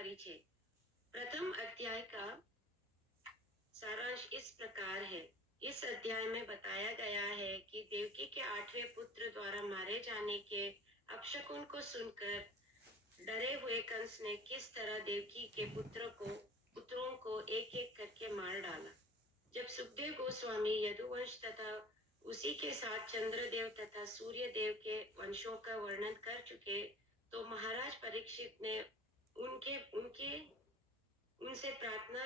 परिचय। प्रथम अध्याय का सारांश इस प्रकार है। इस अध्याय में बताया गया है कि देवकी के 8वें पुत्र द्वारा मारे जाने के अपशकुन को सुनकर डरे हुए कंस ने किस तरह देवकी के पुत्रों को एक एक करके मार डाला। जब सुखदेव गोस्वामी यदुवंश तथा उसी के साथ चंद्रदेव तथा सूर्यदेव के वंशों का वर्णन कर चुके, तो महाराज परीक्षित ने उनसे प्रार्थना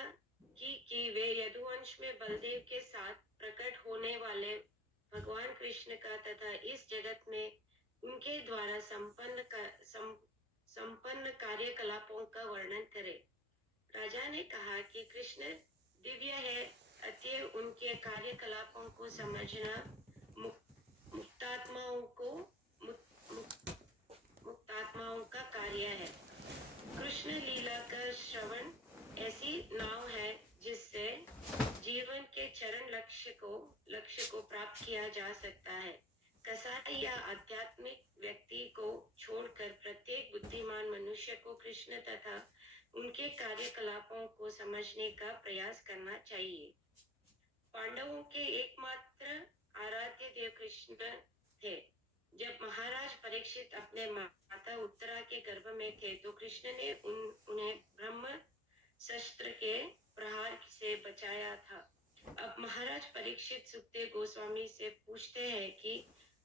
की कि वे यदुवंश में बलदेव के साथ प्रकट होने वाले भगवान कृष्ण का तथा इस जगत में उनके द्वारा संपन्न कार्यकलापों का वर्णन करें। राजा ने कहा कि कृष्ण दिव्य है, अतएव उनके कार्यकलापों को समझना मुक्तात्माओं का कार्य है। कृष्ण लीला का श्रवण ऐसी नाव है जिससे जीवन के चरण लक्ष्य को प्राप्त किया जा सकता है। कसाई या आध्यात्मिक व्यक्ति को छोड़कर प्रत्येक बुद्धिमान मनुष्य को कृष्ण तथा उनके कार्यकलापों को समझने का प्रयास करना चाहिए। पांडवों के एकमात्र आराध्य देव कृष्ण थे। जब महाराज परीक्षित अपने माता उत्तरा के गर्भ में थे, तो कृष्ण ने उन्हें ब्रह्म शस्त्र के प्रहार से बचाया था। अब महाराज परीक्षित सुखदेव गोस्वामी से पूछते हैं कि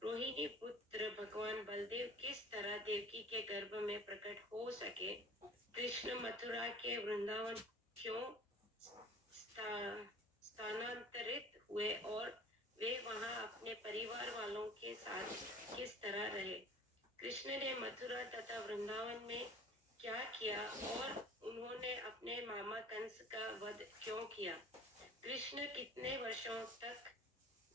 रोहिणी पुत्र भगवान बलदेव किस तरह देवकी के गर्भ में प्रकट हो सके। कृष्ण मथुरा के वृंदावन क्यों स्थानांतरित हुए और वे वहां अपने परिवार वालों के साथ किस तरह रहे। कृष्ण ने मथुरा तथा वृंदावन में क्या किया और उन्होंने अपने मामा कंस का वध क्यों किया। कृष्ण कितने वर्षों तक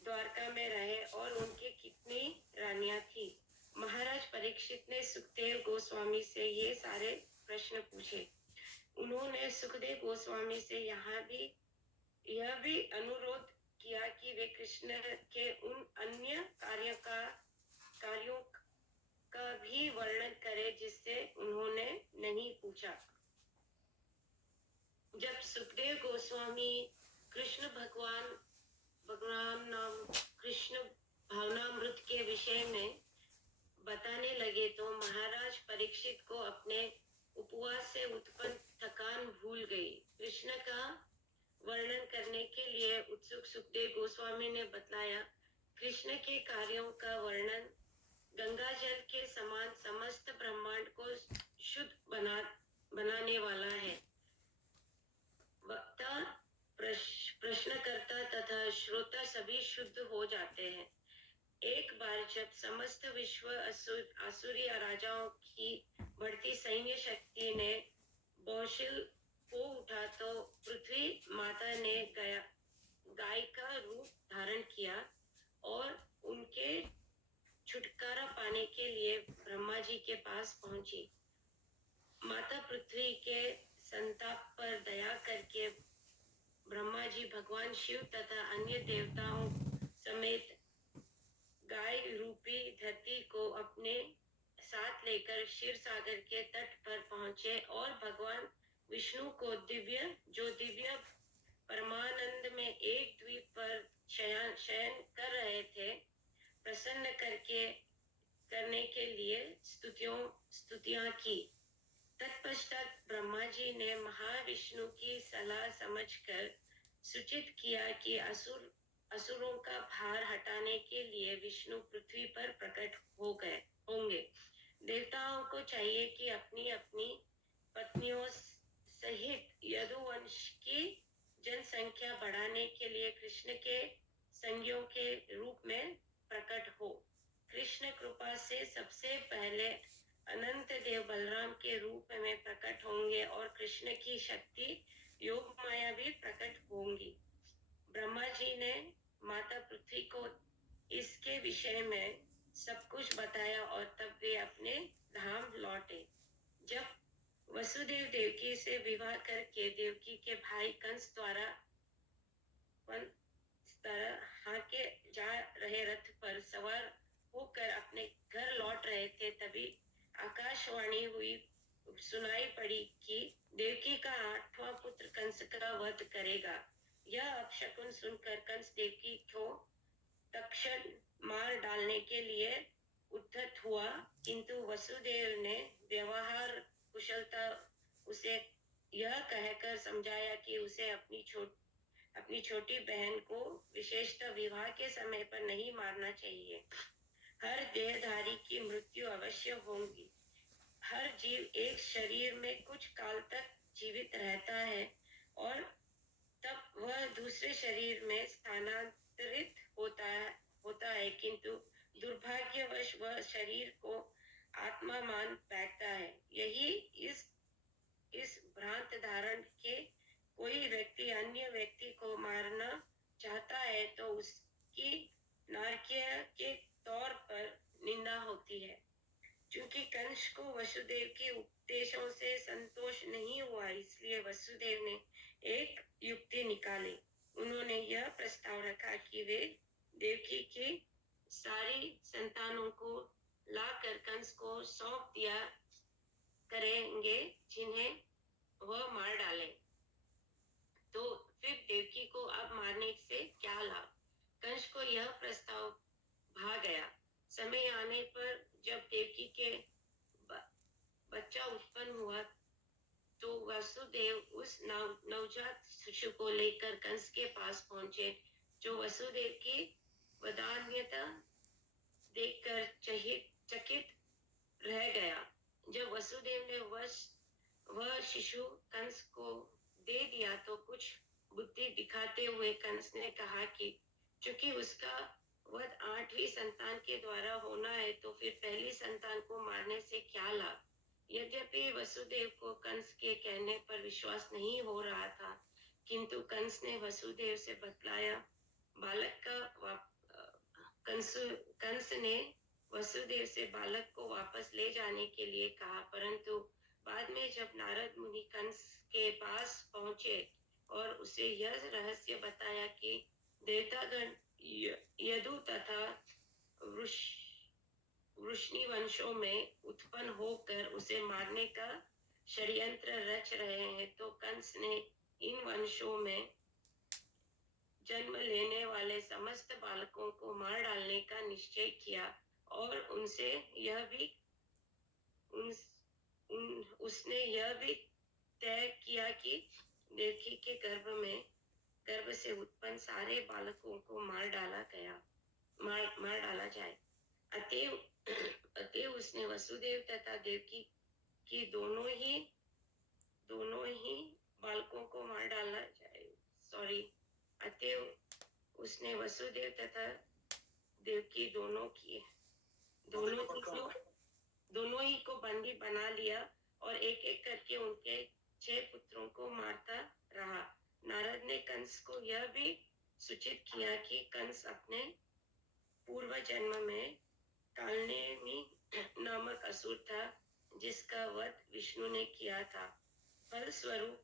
द्वारका में रहे और उनकी कितनी रानियां थी। महाराज परीक्षित ने सुखदेव गोस्वामी से ये सारे प्रश्न पूछे। उन्होंने सुखदेव गोस्वामी से यह भी अनुरोध किया कि वे कृष्ण के उन अन्य कार्यों का भी वर्णन करें जिससे उन्होंने नहीं पूछा। जब सुखदेव गोस्वामी कृष्ण भगवान नाम कृष्ण भावनामृत के विषय में बताने लगे, तो महाराज परीक्षित को अपने उपवास से उत्पन्न थकान भूल गई। कृष्ण का वर्णन करने के लिए उत्सुक सुखदेव गोस्वामी ने बतलाया, कृष्ण के कार्यों का वर्णन गंगा जल के समान समस्त ब्रह्मांड को शुद्ध बनाने वाला है। वक्ता, प्रश्नकर्ता तथा श्रोता सभी शुद्ध हो जाते हैं। एक बार जब समस्त विश्व आसुरी राजाओं की बढ़ती सैन्य शक्ति ने बौशिल हो उठा, तो पृथ्वी माता ने गाय का रूप धारण किया और उनके छुटकारा पाने के लिए ब्रह्मा जी के पास पहुंची। माता पृथ्वी के संताप पर दया करके ब्रह्मा जी भगवान शिव तथा अन्य देवताओं समेत गाय रूपी धरती को अपने साथ लेकर क्षीर सागर के तट पर पहुंचे और भगवान विष्णु को दिव्य परमानंद में एक द्वीप पर शयन कर रहे थे, प्रसन्न करने के लिए स्तुतियां की। तत्पश्चात ब्रह्मा जी ने महाविष्णु की सलाह समझकर सूचित किया कि असुरों का भार हटाने के लिए विष्णु पृथ्वी पर प्रकट होंगे। देवताओं को चाहिए कि अपनी अपनी पत्नियों सहित यदुवंश की जनसंख्या बढ़ाने के लिए कृष्ण के संज्ञों के रूप में प्रकट हो। कृष्ण कृपा से सबसे पहले अनंत देव बलराम के रूप में प्रकट होंगे और कृष्ण की शक्ति योग माया भी प्रकट होंगी। ब्रह्मा जी ने माता पृथ्वी को इसके विषय में सब कुछ बताया और तब वे अपने धाम लौटे। जब वसुदेव देवकी से विवाह करके देवकी के भाई कंस द्वारा हाके जा रहे रथ पर सवार होकर अपने घर लौट रहे थे, तभी आकाशवाणी हुई सुनाई पड़ी कि देवकी का 8वां पुत्र कंस का वध करेगा। यह अपशकुन सुनकर कंस देवकी को तक्षण मार डालने के लिए उद्धत हुआ, किंतु वसुदेव ने व्यवहार कुशलता उसे यह कहकर समझाया कि उसे अपनी छोटी बहन को विशेषतः विवाह के समय पर नहीं मारना चाहिए। हर देहधारी की मृत्यु अवश्य होगी। हर जीव एक शरीर में कुछ काल तक जीवित रहता है और तब वह दूसरे शरीर में स्थानांतरित होता है, किंतु दुर्भाग्यवश वह शरीर को आत्मा मान बैठता है। यही इस भ्रांत धारण के कोई व्यक्ति अन्य व्यक्ति को मारना चाहता है तो उसकी नारकीय के तौर पर निंदा होती है। क्योंकि कंस को वसुदेव के उपदेशों से संतोष नहीं हुआ, इसलिए वसुदेव ने एक युक्ति निकाली। उन्होंने यह प्रस्ताव रखा कि वे देवकी की सारी संतानों को लाकर कंस को सौंप दिया करेंगे, जिन्हें वह मार डाले। तो फिर देवकी को अब मारने से क्या लाभ? कंस को यह प्रस्ताव भा गया। समय आने पर जब देवकी के बच्चा उत्पन्न हुआ तो वसुदेव उस नवजात शिशु को लेकर कंस के पास पहुंचे, जो वसुदेव की वदान्यता देखकर चकित रह गया। जब वसुदेव ने वह शिशु कंस को दे दिया तो कुछ बुद्धि दिखाते हुए कंस ने कहा कि चूंकि उसका वध 8वीं संतान के द्वारा होना है तो फिर पहली संतान को मारने से क्या लाभ? यद्यपि वसुदेव को कंस के कहने पर विश्वास नहीं हो रहा था, किंतु कंस ने वसुदेव से बतलाया। कंस ने वसुदेव से बालक को वापस ले जाने के लिए कहा, परंतु बाद में जब नारद मुनि कंस के पास पहुंचे और उसे यह रहस्य बताया कि देवतागण यदु तथा वृष्णि वंशों में उत्पन्न होकर उसे मारने का षड्यंत्र रच रहे हैं, तो कंस ने इन वंशों में जन्म लेने वाले समस्त बालकों को मार डालने का निश्चय किया और उसने यह भी तय किया कि देवकी के गर्भ से उत्पन्न सारे बालकों को मार डाला जाए। अतएव उसने वसुदेव तथा देवकी की दोनों ही बालकों को मार डाला जाए। अतएव उसने वसुदेव तथा देवकी दोनों ही को बंदी बना लिया और एक एक करके उनके 6 पुत्रों को मारता रहा। नारद ने कंस को यह भी सूचित किया कि कंस अपने पूर्व जन्म में कालनेमि नामक असुर था, जिसका वध विष्णु ने किया था। फलस्वरूप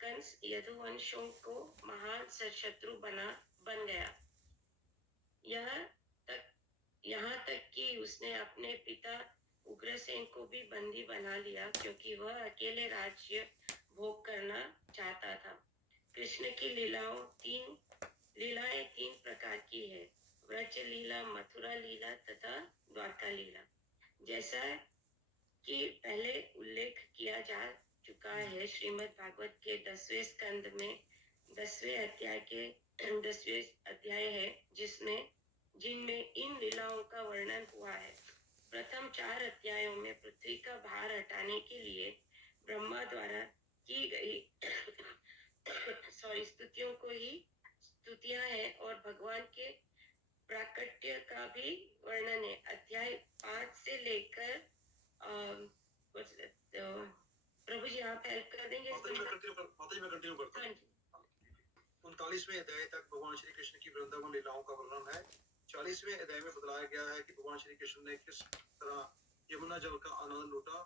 कंस यदुवंशों को महान शत्रु बन गया। यहाँ तक कि उसने अपने पिता उग्रसेन को भी बंदी बना लिया, क्योंकि वह अकेले राज्य भोग करना चाहता था। कृष्ण की लीलाएं 3 प्रकार की है: व्रज लीला, मथुरा लीला तथा द्वारका लीला। जैसा कि पहले उल्लेख किया जा चुका है, श्रीमद् भागवत के 10वें स्कंद में 10वें अध्याय है, जिनमें इन लीलाओं का वर्णन हुआ है। प्रथम 4 अध्यायों में पृथ्वी का भार हटाने के लिए ब्रह्मा द्वारा की गई स्तुतियां हैं और भगवान के प्राकट्य का भी वर्णन है। अध्याय 5 से लेकर प्रभु जी आप हेल्प कर देंगे? मैं कंटिन्यू करता हूँ। 39वें अध्याय तक भगवान श्री कृष्ण की वृंदावन लीलाओं का वर्णन है। 40वें अध्याय में बतलाया गया है कि भगवान श्री कृष्ण ने किस तरह यमुना जल का आनंद लूटा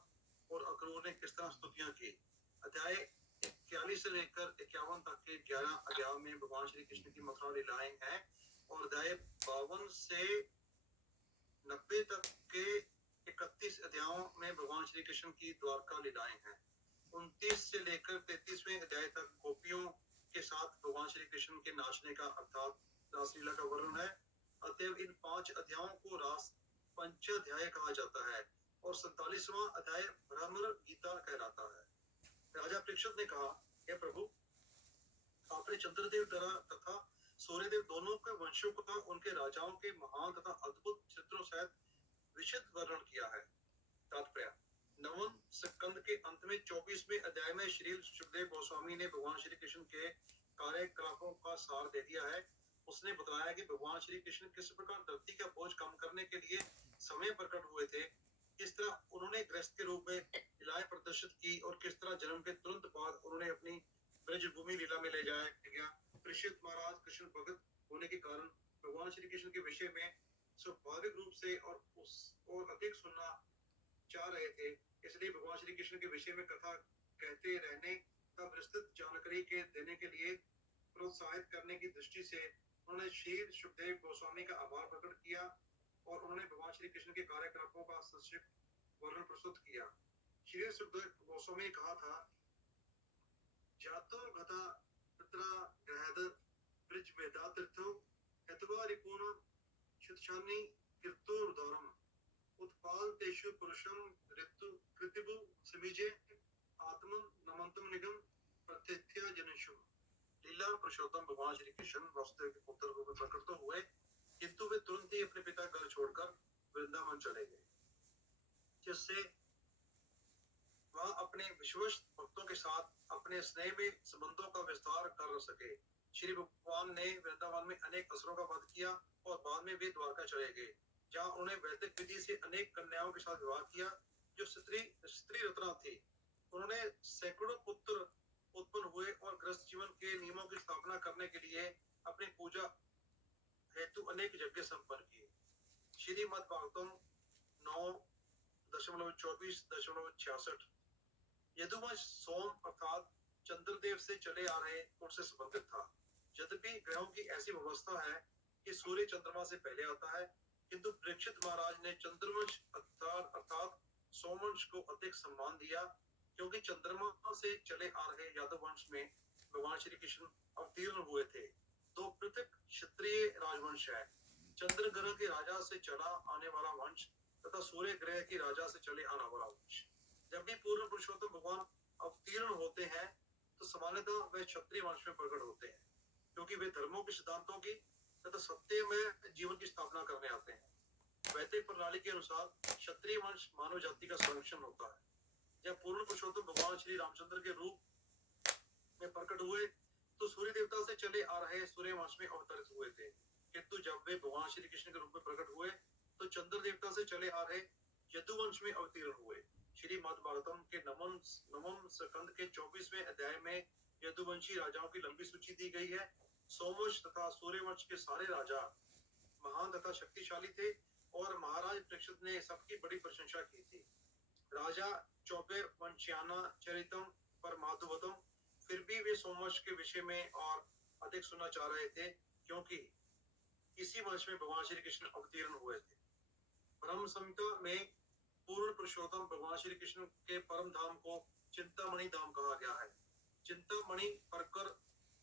और अक्रूर ने किस तरह स्तुतियां की। अध्याय 41 से लेकर 51 तक के 11 अध्याय में भगवान श्री कृष्ण की मथुरा लीलाएं हैं और अध्याय 52 से 90 तक के 31 अध्यायों में भगवान श्री कृष्ण की द्वारका लीलाएं हैं। 29 से लेकर 33वें अध्याय तक गोपियों के साथ भगवान श्री कृष्ण के नाचने का अर्थात रासलीला का वर्णन है। अतएव इन 5 अध्यायों को रास पंचाध्याय कहा जाता है और 47वां अध्याय भ्रमर गीता कहलाता है। राजा परीक्षित ने कहा, हे प्रभु, आपने चंद्रदेव तथा सूर्यदेव दोनों के वंशों का उनके राजाओं के महान तथा अद्भुत चित्रों सहित विशद वर्णन किया है। तात्पर्य: नवम स्कंद के अंत में 24वें अध्याय में श्री सुखदेव गोस्वामी ने भगवान श्री कृष्ण के कार्यकलापों का सार दे दिया है। उसने बताया कि भगवान श्री कृष्ण किस प्रकार धरती का बोझ कम करने के लिए समय प्रकट हुए थे, किस तरह उन्होंने गृहस्थ के रूप में लीलाएं प्रदर्शित की और किस तरह जन्म के तुरंत बाद उन्होंने अपनी ब्रज भूमि लीला में ले जाया गया। परीक्षित महाराज कृष्ण भगत होने के कारण भगवान श्री कृष्ण के विषय में स्वाभाविक रूप से और अधिक सुनना चाह रहे थे, इसलिए भगवान श्री कृष्ण के विषय में कथा कहते रहने का विस्तृत जानकारी के देने के लिए प्रोत्साहित करने की दृष्टि से उन्होंने श्री सुखदेव गोस्वामी का आभार प्रकट किया और उन्होंने भगवान श्री कृष्ण के कार्यकलापों का संक्षिप्त वर्णन प्रस्तुत किया। श्री सुखदेव गोस्वामी ने कहा था, जातो गता पितरा गहद ब्रिज में दातीर्थो हेतवारिपूर्ण शिक्षानि कीर्तोरुदारम उत्पाल तेषु पुरुषम ऋतु कृतिबु समीजे आत्मन नमंतम निगम प्रत्यत्या जनेशु। लीला पुरुषोत्तम भगवान श्री कृष्ण वासुदेव के पुत्र रूप में प्रकट तो हुए, किंतु वे तुरंत ही अपने पिता घर छोड़कर वृंदावन चले गए, जिससे वह अपने विश्वस्त भक्तों के साथ अपने स्नेह में संबंधों का विस्तार कर सके। श्री भगवान ने वृंदावन में अनेक असुरों का वध किया और बाद में वे द्वारका चले गए, जहाँ उन्हें वैदिक विधि से अनेक कन्याओं के साथ विवाह किया जो स्त्री रत्ना थी। उन्होंने सैकड़ों पुत्र उत्पन्न हुए और गृहस्थ जीवन के नियमों की स्थापना करने के लिए अपनी पूजा हेतु अनेक यज्ञ संपन्न किए। श्रीमद् भागवतम 9.24.66 यदुवंश सोम अर्थात चंद्रदेव से चले आ रहे उनसे संबंधित था। यद्यपि ग्रहों की ऐसी व्यवस्था है कि सूर्य चंद्रमा से पहले आता है, किंतु परीक्षित महाराज ने चंद्रवंश अर्थात सोमवंश को अधिक सम्मान दिया, क्योंकि चंद्रमा से चले आ रहे यादव वंश में भगवान श्री कृष्ण अवतीर्ण हुए थे। दो पृथक क्षत्रिय राजवंश है, चंद्र ग्रह के राजा से चला आने वाला वंश तथा सूर्य ग्रह की राजा से चले आने वाला वंश। जब भी पूर्ण पुरुषोत्तम भगवान अवतीर्ण होते हैं तो सामान्यतः वे क्षत्रिय वंश में प्रकट होते हैं, क्योंकि वे धर्मों के सिद्धांतों की तथा सत्य में जीवन की स्थापना करने आते हैं। वैदिक प्रणाली के अनुसार क्षत्रिय वंश मानव जाति का संरक्षण होता है। जब पूर्ण पुरुषोत्तम भगवान श्री रामचंद्र के रूप में प्रकट हुए तो सूर्य देवता से चले आ रहे सूर्य वंश में अवतरित हुए थे, किंतु जब वे भगवान श्री कृष्ण के रूप में प्रकट हुए तो चंद्र देवता से चले आ रहे यदुवंश में अवतीर्ण हुए। श्रीमद् भागवतम के नवम स्कंद के 24वें अध्याय में यदुवंशी राजाओं की लंबी सूची दी गई है। सोमवंश तथा सूर्यवंश के सारे राजा महान तथा शक्तिशाली थे और महाराज परीक्षित ने सबकी बड़ी प्रशंसा की थी। राजा चौबे वंशियाना चरितम पर माधुवतम, फिर भी वे सोमवंश के विषय में और अधिक सुनना चाह रहे थे, क्योंकि इसी वंश में भगवान श्री कृष्ण अवतीर्ण हुए थे। ब्रह्म संहिता में पूर्ण पुरुषोत्तम भगवान श्री कृष्ण के परम धाम को चिंतामणि धाम कहा गया है। चिंतामणि परकर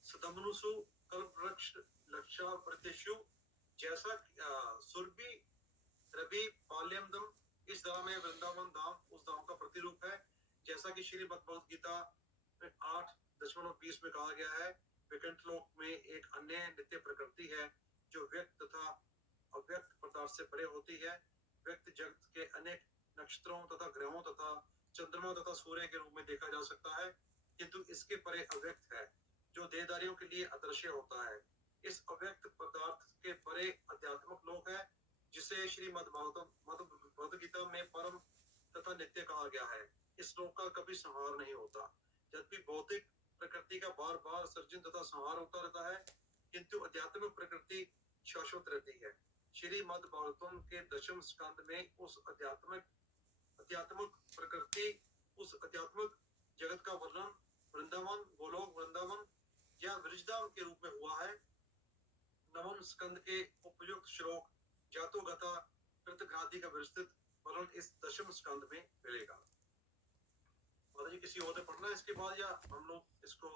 सदमनुसु कल्पवृक्ष लक्षा प्रतिशु, जैसा सुरभि रवि पाल्यमदम इस धाम में वृंदावन धाम उस धाम का प्रतिरूप है, जैसा कि श्री भगवद गीता 8.20 में कहा गया है। वैकुंठ लोक में एक अन्य नित्य प्रकृति है जो व्यक्त तथा अव्यक्त पदार्थ से परे होती है। व्यक्त जगत के अनेक नक्षत्रों तथा ग्रहों तथा चंद्रमा तथा सूर्य के रूप में देखा जा सकता है, किंतु इसके परे अव्यक्त है जो देहधारियों के लिए अदृश्य होता है। इस अव्यक्त पदार्थ के परे आध्यात्मिक लोक है, जिसे श्रीमद् भगवद गीता में परम तथा नित्य कहा गया है। इस लोक का कभी संहार नहीं होता। जबकि भौतिक प्रकृति का बार बार सर्जन तथा संहार होता रहता है, किंतु आध्यात्मिक प्रकृति शाश्वत रहती है। श्रीमद् भागवतम के 10वें स्कंद में उस आध्यात्मिक प्रकृति, उस आध्यात्मिक जगत का वर्णन वृंदावन, गोलोक वृंदावन या वृजधाम के रूप में हुआ है। नवम स्कंद के उपयुक्त श्लोक जातो गता कृतघ्राती का विस्तृत वर्णन इस दशम स्कंद में मिलेगा। माता जी किसी और ने पढ़ना है इसके बाद या हम लोग इसको